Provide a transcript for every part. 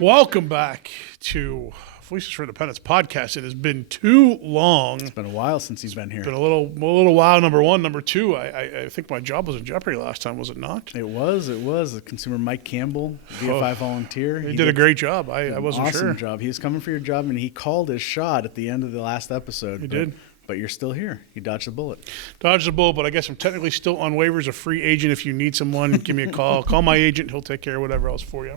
Welcome back to Voices for Independence podcast. It has been too long. It's been a while since he's been here. Been a little while. Number one, number two. I think my job was in jeopardy last time, was it not? It was. The consumer Mike Campbell, VFI volunteer. He did a great job. I wasn't sure. Awesome job. He was coming for your job, and he called his shot at the end of the last episode. He did. But you're still here. You dodged the bullet. Dodged the bullet, but I guess I'm technically still on waivers, a free agent. If you need someone, give me a call. Call my agent. He'll take care of whatever else for you.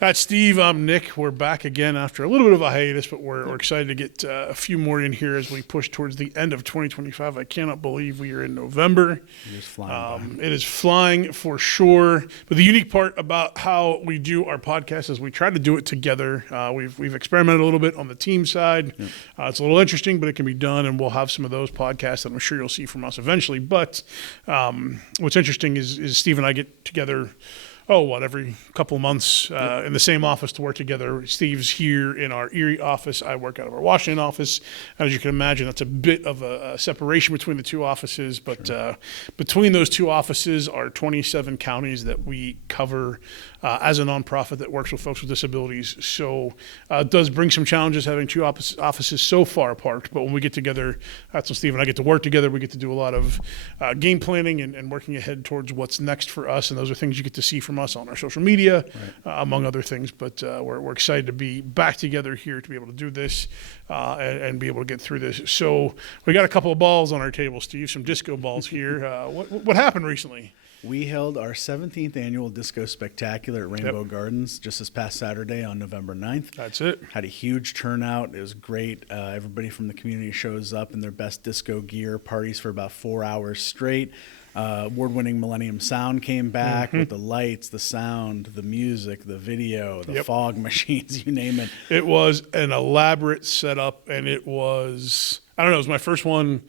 That's Steve. I'm Nick. We're back again after a little bit of a hiatus, but we're excited to get a few more in here as we push towards the end of 2025. I cannot believe we are in November. It is flying by. It is flying for sure. But the unique part about how we do our podcast is we try to do it together. We've experimented a little bit on the team side. Yep. It's a little interesting, but it can be done, and we'll have some of those podcasts that I'm sure you'll see from us eventually. But what's interesting is Steve and I get together, every couple of months in the same office to work together. Steve's here in our Erie office. I work out of our Washington office. As you can imagine, that's a bit of a separation between the two offices. But sure. Between those two offices are 27 counties that we cover as a nonprofit that works with folks with disabilities. So it does bring some challenges having two offices so far apart. But when we get together, that's when Steve and I get to work together. We get to do a lot of game planning and working ahead towards what's next for us. And those are things you get to see from us on our social media, right. Among other things. But we're excited to be back together here to be able to do this and be able to get through this. So we got a couple of balls on our table, Steve, some disco balls here. What happened recently? We held our 17th annual Disco Spectacular at Rainbow Gardens just this past Saturday on November 9th. That's it. Had a huge turnout. It was great. Everybody from the community shows up in their best disco gear, parties for about 4 hours straight. Award-winning Millennium Sound came back with the lights, the sound, the music, the video, the fog machines, you name it. It was an elaborate setup, and it was my first one.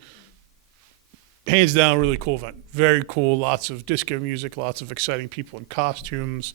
Hands down, really cool event. Very cool. Lots of disco music, lots of exciting people in costumes.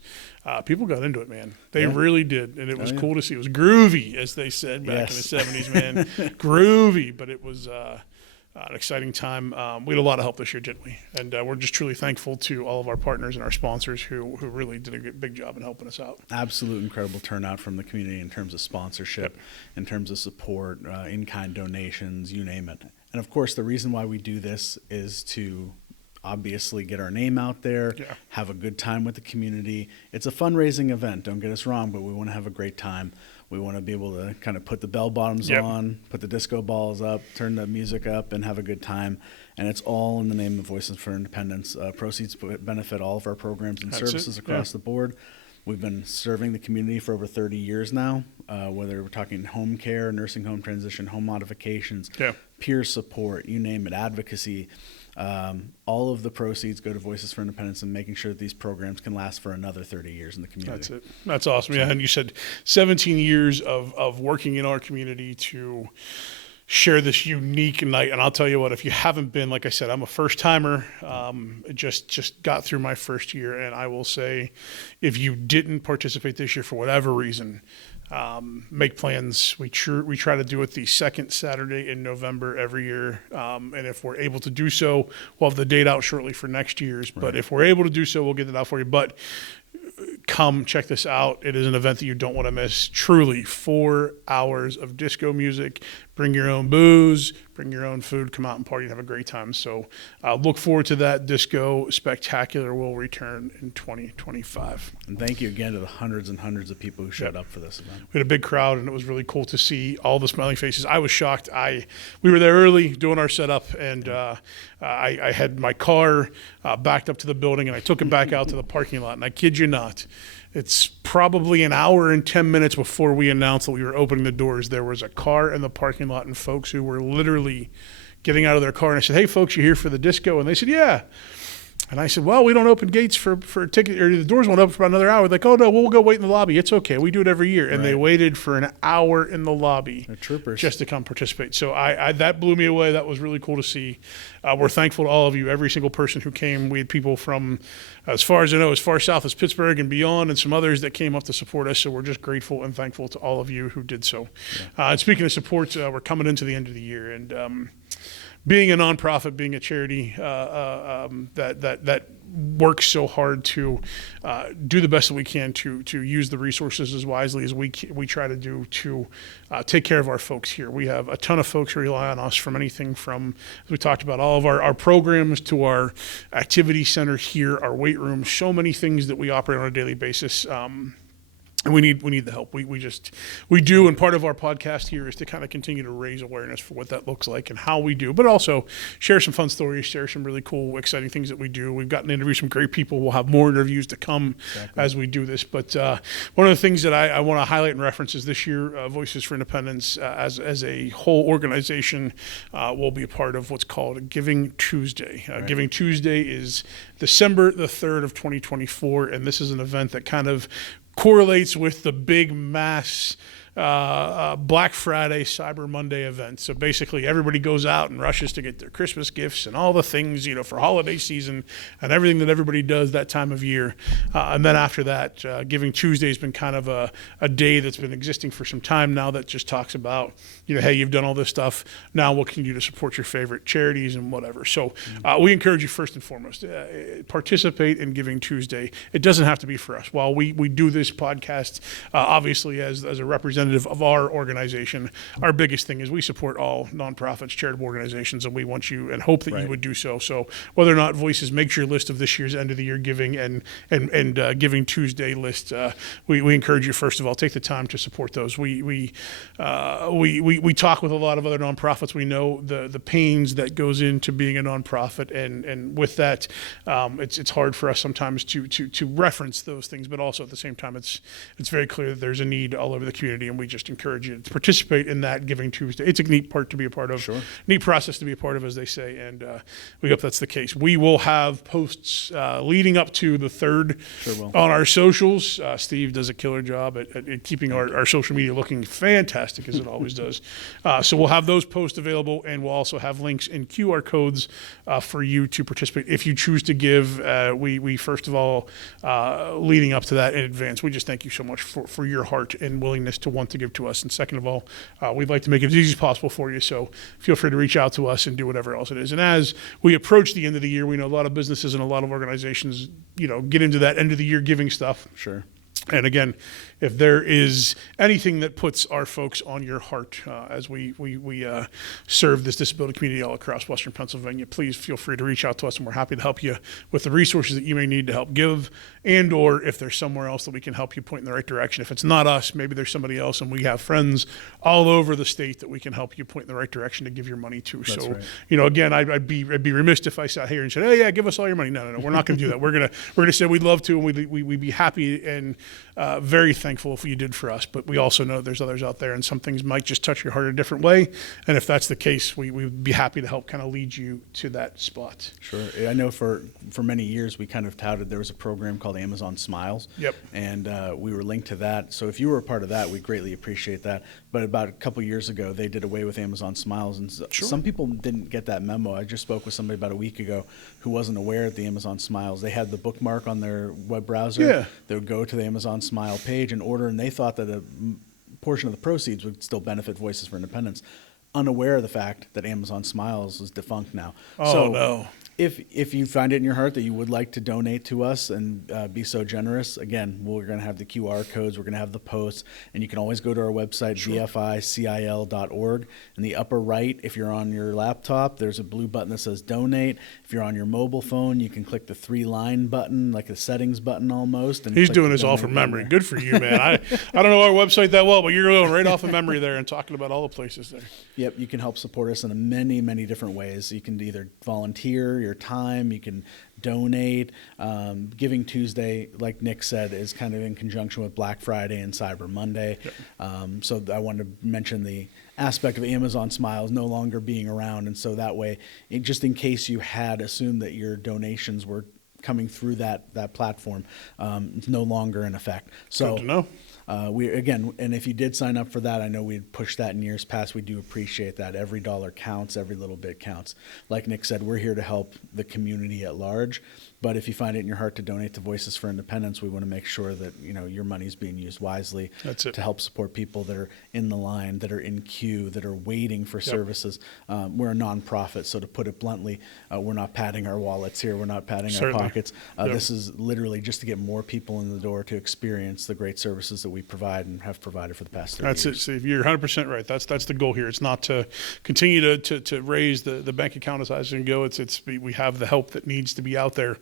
People got into it, man. They really did. And it was cool to see. It was groovy, as they said back in the 70s, man. Groovy, but it was an exciting time. We had a lot of help this year, didn't we? And we're just truly thankful to all of our partners and our sponsors who really did a big job in helping us out. Absolute incredible turnout from the community in terms of sponsorship, in terms of support, in-kind donations, you name it. And of course, the reason why we do this is to obviously get our name out there, have a good time with the community. It's a fundraising event, don't get us wrong, but we want to have a great time. We want to be able to kind of put the bell bottoms on, put the disco balls up, turn the music up, and have a good time. And it's all in the name of Voices for Independence. Proceeds benefit all of our programs and services across the board. We've been serving the community for over 30 years now, whether we're talking home care, nursing home transition, home modifications, peer support, you name it, advocacy. All of the proceeds go to Voices for Independence and making sure that these programs can last for another 30 years in the community. That's it. That's awesome. Yeah, and you said 17 years of working in our community to share this unique night. And I'll tell you what, if you haven't been, like I said, I'm a first timer. Just got through my first year. And I will say, if you didn't participate this year for whatever reason, make plans. We try to do it the second Saturday in November every year. And if we're able to do so, we'll have the date out shortly for next year's. Right. But if we're able to do so, we'll get it out for you. But come check this out. It is an event that you don't want to miss. Truly 4 hours of disco music. Bring your own booze, bring your own food, come out and party and have a great time. So look forward to that. Disco Spectacular will return in 2025. And thank you again to the hundreds and hundreds of people who showed up for this event. We had a big crowd, and it was really cool to see all the smiling faces. I was shocked. We were there early doing our setup, and I had my car backed up to the building, and I took it back out to the parking lot. And I kid you not, it's probably an hour and 10 minutes before we announced that we were opening the doors. There was a car in the parking lot and folks who were literally getting out of their car. And I said, "Hey, folks, you here for the disco?" And they said, "Yeah." And I said, "Well, we don't open gates for a ticket, or the doors won't open for about another hour." They're like, "Oh, no, we'll go wait in the lobby. It's okay. We do it every year." And they waited for an hour in the lobby. They're troopers. Just to come participate. So I that blew me away. That was really cool to see. We're thankful to all of you, every single person who came. We had people from, as far as I know, as far south as Pittsburgh and beyond, and some others that came up to support us. So we're just grateful and thankful to all of you who did so. And speaking of support, we're coming into the end of the year. And being a nonprofit, being a charity that works so hard to do the best that we can to use the resources as wisely as we try to do to take care of our folks here. We have a ton of folks who rely on us from anything from, as we talked about, all of our programs to our activity center here, our weight room, so many things that we operate on a daily basis. And we need the help. We do, and part of our podcast here is to kind of continue to raise awareness for what that looks like and how we do, but also share some fun stories, share some really cool, exciting things that we do. We've gotten to interview some great people. We'll have more interviews to come as we do this. But one of the things that I want to highlight and reference is this year, Voices for Independence, as a whole organization, will be a part of what's called a Giving Tuesday. Giving Tuesday is December the 3rd of 2024, and this is an event that kind of correlates with the big mass Black Friday, Cyber Monday event. So basically everybody goes out and rushes to get their Christmas gifts and all the things, for holiday season and everything that everybody does that time of year. And then after that, Giving Tuesday has been kind of a day that's been existing for some time now that just talks about, hey, you've done all this stuff. Now what can you do to support your favorite charities and whatever? So we encourage you first and foremost, participate in Giving Tuesday. It doesn't have to be for us. While we do this podcast, obviously as a representative of our organization, our biggest thing is we support all nonprofits, charitable organizations, and we want you and hope that you would do so. So whether or not Voices makes your list of this year's end of the year giving and Giving Tuesday list, we encourage you first of all, take the time to support those. We talk with a lot of other nonprofits. We know the pains that goes into being a nonprofit, and with that, it's hard for us sometimes to reference those things, but also at the same time, it's very clear that there's a need all over the community, and we just encourage you to participate in that Giving Tuesday. It's a neat part to be a part of, neat process to be a part of, as they say, and we hope that's the case. We will have posts leading up to the 3rd on our socials. Steve does a killer job at keeping our social media looking fantastic, as it always does. So we'll have those posts available, and we'll also have links and QR codes for you to participate if you choose to give. We first of all, leading up to that in advance, we just thank you so much for your heart and willingness to want to give to us. And second of all, we'd like to make it as easy as possible for you. So feel free to reach out to us and do whatever else it is. And as we approach the end of the year, we know a lot of businesses and a lot of organizations, get into that end of the year giving stuff. Sure. And again, if there is anything that puts our folks on your heart as we serve this disability community all across Western Pennsylvania, please feel free to reach out to us, and we're happy to help you with the resources that you may need to help give, and or if there's somewhere else that we can help you point in the right direction. If it's not us, maybe there's somebody else, and we have friends all over the state that we can help you point in the right direction to give your money to. That's so, right. Again, I'd be remiss if I sat here and said, "Oh yeah, give us all your money." No, we're not going to do that. We're gonna say we'd love to, and we'd be happy and very thankful if you did for us, but we also know there's others out there, and some things might just touch your heart a different way. And if that's the case, we'd be happy to help kind of lead you to that spot. Sure. I know for many years we kind of touted there was a program called Amazon Smiles. Yep. And we were linked to that. So if you were a part of that, we greatly appreciate that. But about a couple years ago, they did away with Amazon Smiles, and some people didn't get that memo. I just spoke with somebody about a week ago who wasn't aware of the Amazon Smiles. They had the bookmark on their web browser. Yeah. They would go to the Amazon Smile page and order, and they thought that a portion of the proceeds would still benefit Voices for Independence, unaware of the fact that Amazon Smiles is defunct now. Oh, no. If you find it in your heart that you would like to donate to us and be so generous, again, we're going to have the QR codes, we're going to have the posts, and you can always go to our website, vficil.org. In the upper right, if you're on your laptop, there's a blue button that says donate. If you're on your mobile phone, you can click the 3-line button, like the settings button almost. And he's doing this all from memory. Good for you, man. I don't know our website that well, but you're going right off of memory there and talking about all the places there. Yep, you can help support us in many, many different ways. You can either volunteer your time, you can donate. Giving Tuesday, like Nick said, is kind of in conjunction with Black Friday and Cyber Monday. Yep. So I wanted to mention the aspect of Amazon Smiles no longer being around, and so that way, just in case you had assumed that your donations were coming through that platform, it's no longer in effect. So good to know. And if you did sign up for that, I know we'd pushed that in years past. We do appreciate that. Every dollar counts. Every little bit counts. Like Nick said, we're here to help the community at large. But if you find it in your heart to donate to Voices for Independence, we want to make sure that your money is being used wisely to help support people that are in the line, that are in queue, that are waiting for services. We're a nonprofit, so to put it bluntly, we're not padding our wallets here. We're not padding our pockets. This is literally just to get more people in the door to experience the great services that we provide and have provided for the past 30 years. That's it, Steve. You're 100% right. That's the goal here. It's not to continue to raise the bank account as high as it can go. We have the help that needs to be out there.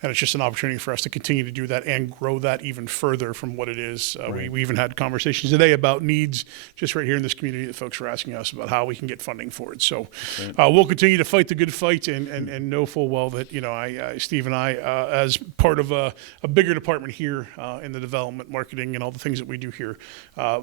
And it's just an opportunity for us to continue to do that and grow that even further from what it is. We even had conversations today about needs just right here in this community that folks were asking us about how we can get funding for it. So we'll continue to fight the good fight and know full well that, Steve and I, as part of a bigger department here in the development, marketing, and all the things that we do here,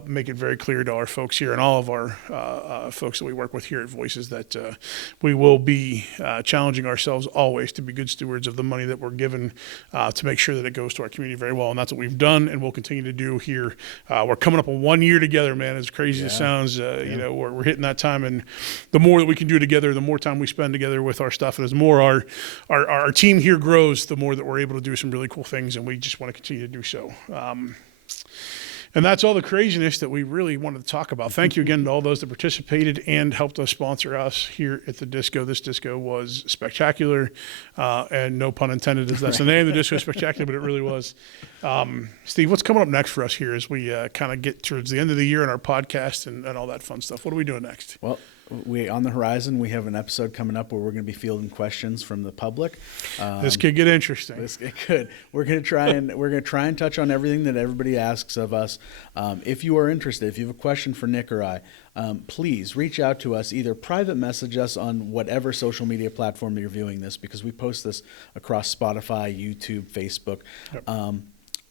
make it very clear to our folks here and all of our folks that we work with here at Voices that we will be challenging ourselves always to be good stewards of the money that we're given to make sure that it goes to our community very well. And that's what we've done and we'll continue to do here. We're coming up on 1 year together, man. As crazy as it sounds, we're hitting that time. And the more that we can do together, the more time we spend together with our stuff. And as more our team here grows, the more that we're able to do some really cool things. And we just want to continue to do so. And that's all the craziness that we really wanted to talk about. Thank you again to all those that participated and helped us sponsor us here at the disco. This disco was spectacular, and no pun intended as that's the name. The disco is spectacular, but it really was. Steve, what's coming up next for us here as we kind of get towards the end of the year in our podcast and all that fun stuff? What are we doing next? Well, on the horizon, we have an episode coming up where we're going to be fielding questions from the public. This could get interesting. It could. We're going to try and touch on everything that everybody asks of us. If you are interested, if you have a question for Nick or I, please reach out to us. Either private message us on whatever social media platform you're viewing this, because we post this across Spotify, YouTube, Facebook. Yep.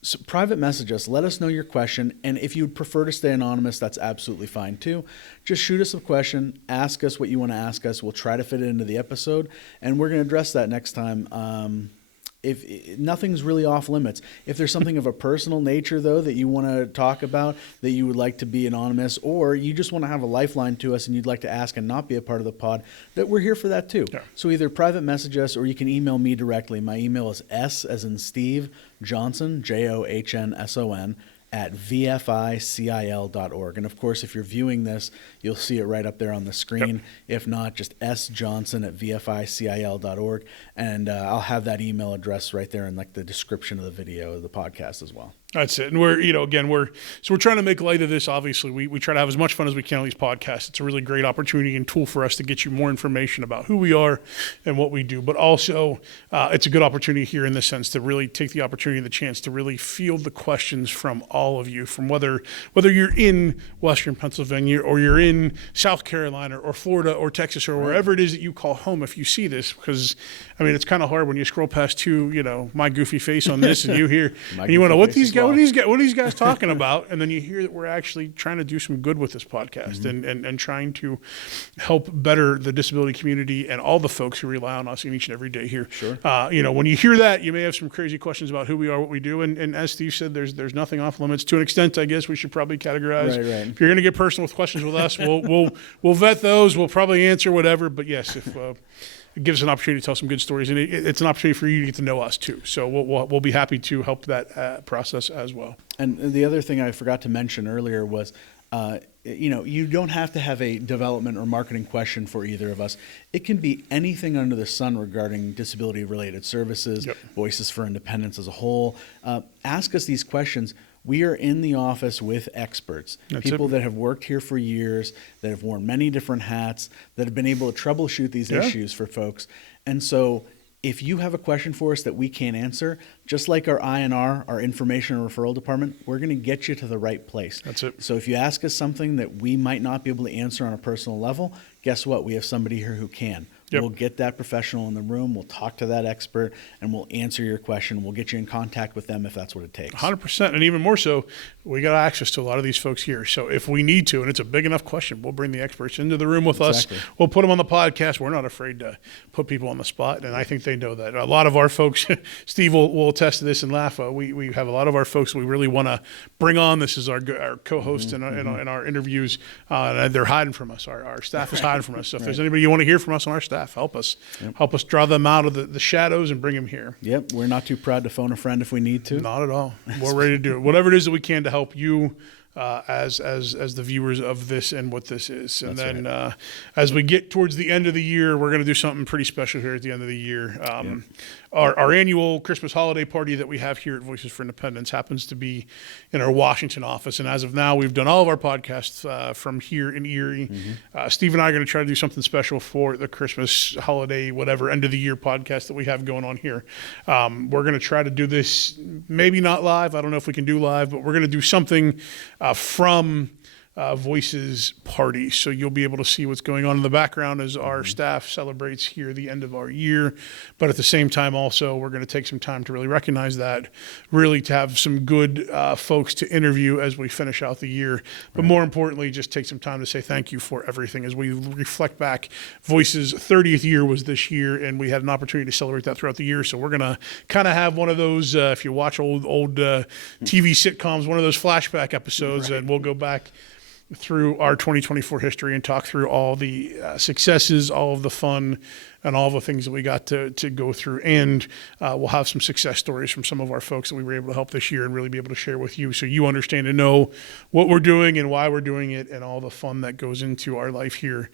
So private message us, let us know your question, and if you'd prefer to stay anonymous, that's absolutely fine too. Just shoot us a question, ask us what you want to ask us. We'll try to fit it into the episode, and we're going to address that next time. If nothing's really off limits. If there's something of a personal nature, though, that you want to talk about, that you would like to be anonymous, or you just want to have a lifeline to us and you'd like to ask and not be a part of the pod, that we're here for that too. Yeah. So either private message us or you can email me directly. My email is S as in Steve Johnson, JOHNSON, at VFICIL.org. And of course, if you're viewing this, you'll see it right up there on the screen. Yep. If not, just sjohnson at VFICIL.org. And I'll have that email address right there in like the description of the video of the podcast as well. That's it. And we're trying to make light of this. Obviously, we try to have as much fun as we can on these podcasts. It's a really great opportunity and tool for us to get you more information about who we are and what we do. But also, it's a good opportunity here in this sense to really take the opportunity and the chance to really field the questions from all of you, from whether you're in Western Pennsylvania or you're in South Carolina or Florida or Texas or wherever it is that you call home. If you see this, because it's kind of hard when you scroll past my goofy face on this and you hear and you want to what are these guys talking about? And then you hear that we're actually trying to do some good with this podcast and trying to help better the disability community and all the folks who rely on us each and every day here. Sure. When you hear that, you may have some crazy questions about who we are, what we do. And as Steve said, there's nothing off limits. To an extent, I guess we should probably categorize. Right. If you're going to get personal with questions with us, we'll vet those. We'll probably answer whatever. But yes, if it gives us an opportunity to tell some good stories, and it's an opportunity for you to get to know us too. So we'll be happy to help that process as well. And the other thing I forgot to mention earlier was, you don't have to have a development or marketing question for either of us. It can be anything under the sun regarding disability-related services, Voices for Independence as a whole. Ask us these questions. We are in the office with experts, people that have worked here for years, that have worn many different hats, that have been able to troubleshoot these issues for folks. And so if you have a question for us that we can't answer, just like our INR, our Information and Referral Department, we're going to get you to the right place. That's it. So if you ask us something that we might not be able to answer on a personal level, guess what? We have somebody here who can. Yep. We'll get that professional in the room. We'll talk to that expert, and we'll answer your question. We'll get you in contact with them if that's what it takes. 100%. And even more so, we got access to a lot of these folks here. So if we need to, and it's a big enough question, we'll bring the experts into the room with Exactly. us. We'll put them on the podcast. We're not afraid to put people on the spot. And I think they know that. A lot of our folks, Steve will attest to this and laugh. We have a lot of our folks we really want to bring on. This is our co-host in our interviews. And they're hiding from us. Our staff is hiding from us. So if there's anybody you want to hear from us on our staff, help us. Yep. Help us draw them out of the shadows and bring them here. Yep, we're not too proud to phone a friend if we need to. Not at all. We're ready to do it. Whatever it is that we can to help you as the viewers of this and what this is. And That's then as we get towards the end of the year, we're going to do something pretty special here at the end of the year. Our annual Christmas holiday party that we have here at Voices for Independence happens to be in our Washington office. And as of now, we've done all of our podcasts from here in Erie. Steve and I are going to try to do something special for the Christmas holiday, whatever, end of the year podcast that we have going on here. We're going to try to do this, maybe not live. I don't know if we can do live, but we're going to do something from Voices party. So you'll be able to see what's going on in the background as our staff celebrates here the end of our year. But at the same time, also, we're going to take some time to really recognize that, really to have some good folks to interview as we finish out the year. But more importantly, just take some time to say thank you for everything as we reflect back. Voices 30th year was this year, and we had an opportunity to celebrate that throughout the year. So we're going to kind of have one of those, if you watch old TV sitcoms, one of those flashback episodes, and we'll go back through our 2024 history and talk through all the successes, all of the fun, and all the things that we got to go through. And we'll have some success stories from some of our folks that we were able to help this year and really be able to share with you so you understand and know what we're doing and why we're doing it and all the fun that goes into our life here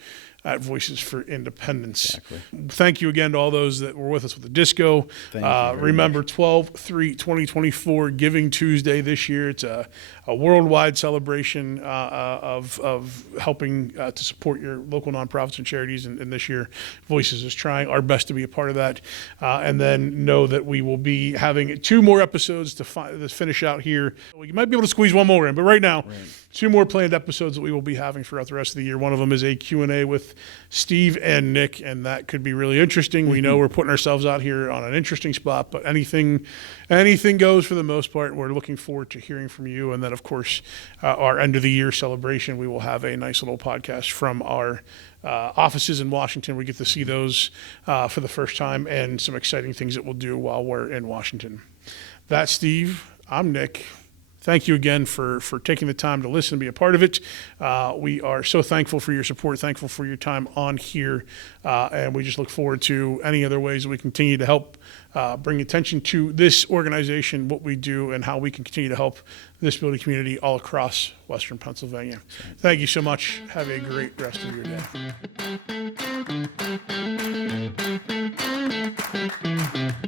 at Voices for Independence. Exactly. Thank you again to all those that were with us with the disco. Thank you very Remember, 12/3/2024, Giving Tuesday this year. It's a worldwide celebration of helping to support your local nonprofits and charities. And this year, Voices is trying our best to be a part of that. And then know that we will be having 2 more episodes to finish out here. We might be able to squeeze 1 more in, but right now, 2 more planned episodes that we will be having throughout the rest of the year. One of them is a Q&A with Steve and Nick, and that could be really interesting. We know we're putting ourselves out here on an interesting spot, but anything goes for the most part. We're looking forward to hearing from you. And then, of course, our end of the year celebration, we will have a nice little podcast from our offices in Washington. We get to see those for the first time and some exciting things that we'll do while we're in Washington. That's Steve. I'm Nick. Thank you again for taking the time to listen and be a part of it. We are so thankful for your support, thankful for your time on here, and we just look forward to any other ways that we continue to help bring attention to this organization, what we do, and how we can continue to help this building community all across Western Pennsylvania. Thank you so much. Have a great rest of your day.